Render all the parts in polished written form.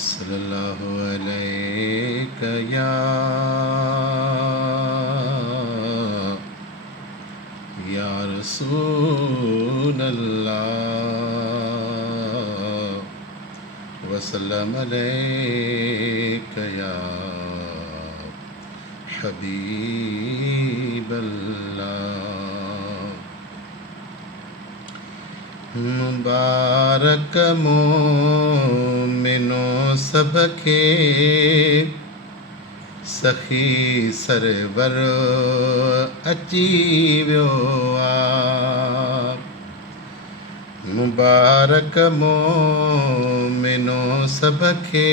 सल्लल्लाहु अलैका या रसूल अल्लाह वसल्लम अलैका या हबीब अल्लाह। मुबारक मोमिनो सबके सखी सरवर अची वियो आहे। मुबारक मोमिनो सबके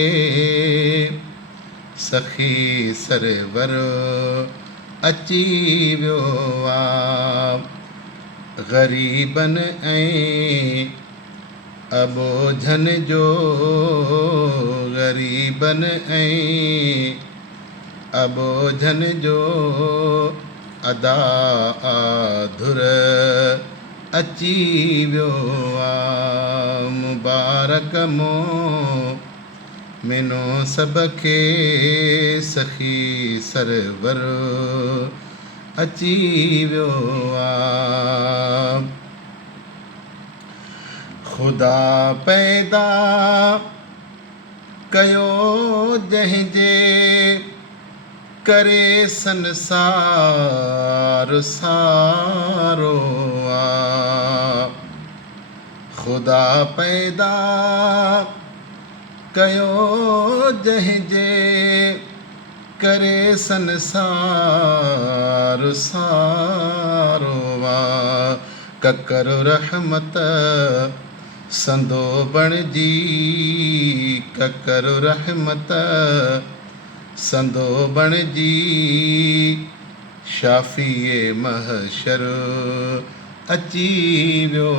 सखी सरवर अची वियो आहे। ग़रीबन ऐं अबोझन जो ग़रीबन ऐं अबोझन जो अदा आधुर अची वियो आहे। मुबारक मोमिनो सबके सखी सरवर अची वियो आहे। ख़ुदा पैदा कयो जंहिंजे करे संसार सारो आहे। ख़ुदा पैदा कयो जंहिंजे करे संसार सारो आहे। ककर रहमत संदो बणजी ककर रहमत संदो बणजी शाफ़ीए महशर अची वियो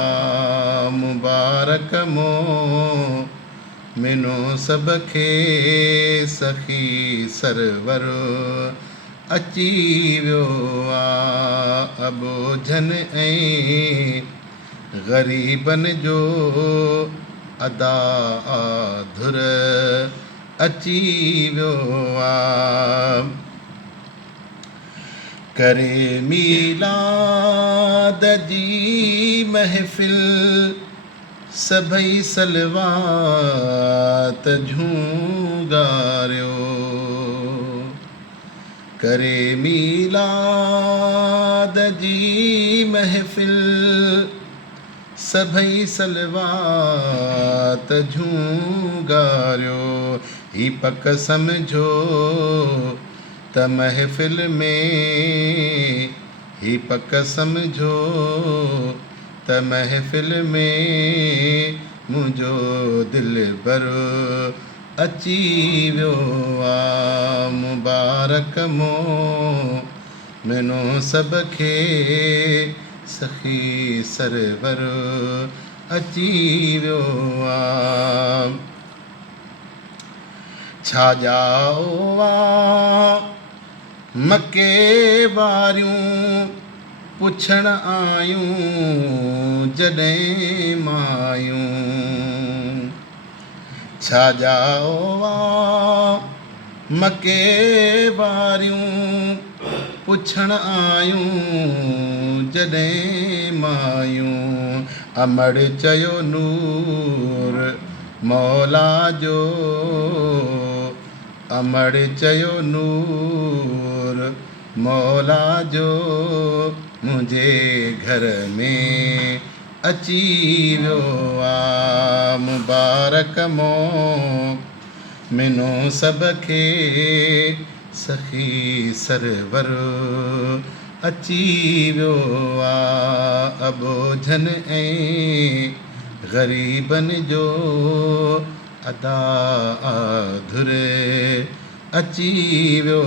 आहे। मुबारक मोमिनो सबके सखी सरवर अची वियो आहे। अबोझन ऐं ग़रीबन जो अदा आधुर अची वियो आहे। करे मीलाद जी महफ़िल सभई सलवात झूंगारियो। करे मीलाद जी महफ़िल सभई सलवात झूंगारियो। ही पक समझो त महफ़िल में ही पक समझो त महफ़िल में मुंहिंजो दिलबर अची वियो आहे। मुबारक मोमिनो सबके सखी सरवर अची वियो आहे। छाॼाओ आहे मके वारियूं पुछण आयूं जॾहिं मायूं। छाॼाओ आहे मके वारियूं पुछण आयूं जॾहिं मायूं। अमड़ चयो नूर मौला जो अमड़ चयो नूर मौला जो मुंहिंजे घर में अची वियो आहे। मुबारक मोमिनो सबके सखी सरवर अची वियो आहे। अबोझन ऐं ग़रीबन जो अदा आधुर अची वियो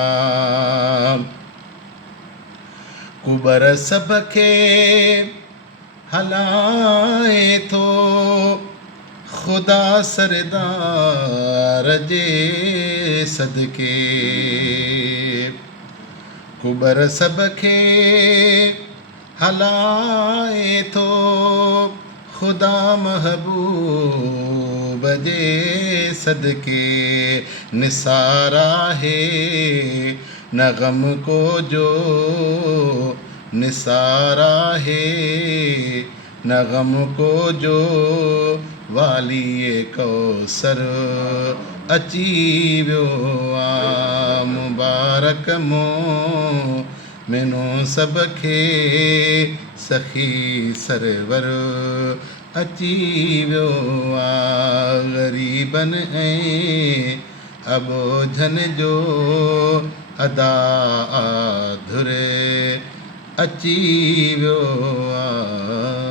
आहे। कुबर सबके हलाए थो ख़ुदा सरदार जे सदके। कुबर सबके हलाए थो ख़ुदा महबूब ख़ूब जे सदके निसारा है न गम को जो निसारा है न गम को जो वाली कौसर अची वियो आ मुबारक मोमिनो सब खे सखी सरवर अची वियो आ ग़रीबन ऐं अबोझन जो अदा आधुरे अची वियो आ।